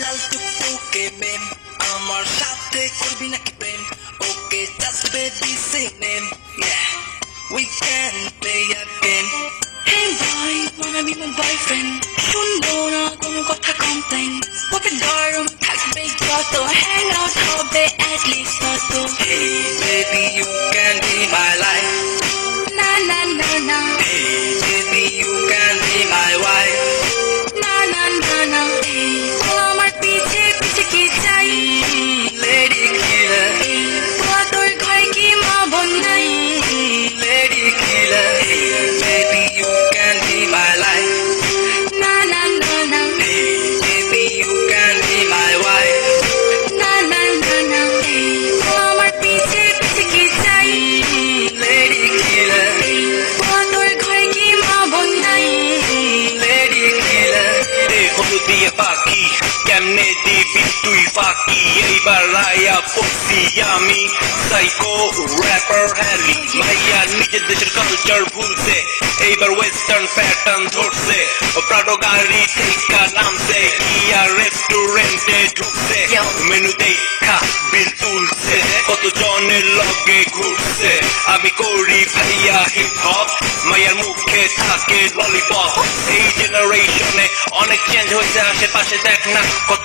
লাল টুকটুকে মেম আমার সাথে করবি নাকি প্রেম okay just baby say name we can play again hey boy wanna be my boyfriend শুনবো না কোনো কথা কমপ্লেন ওকে গরম থাকবে যত hang out হবে at least তত hey baby you can be my life na na na na hey baby you can be my wife na na na na hey আমার পিছে পিছে কি চাই lady killer তোর ঘরে কি মা বোন নাই lady killer baby you can be my life na na na na hey baby you can be my wife na na na na hey আমার পিছে পিছে কি চাই lady killer তোর ঘরে কি মা বোন নাই lady killer এই হলুদ দিয়ে পাখি কেমনে দিবি তুই ফাঁকি এইবার রায়া পড়ছি আমি সাইকো র্যাপার হ্যালি ভাইয়া নিজের দেশের কালচার ভুলছে এইবার ওয়েস্টার্ন প্যাটার্ন ধরছে প্রাডো গাড়ি থেকে নামছে গিয়া রেস্টুরেন্টে ঢুকছে মেনু দেখা বিল তুলছে কত জনের লগে ঘুরছে আমি করি ভাইয়া হিপ হপ মায়ের মুখে থাকে ললিপপ এই জেনারেশনে অনেক চেঞ্জ হয়েছে আশেপাশে দেখ না কত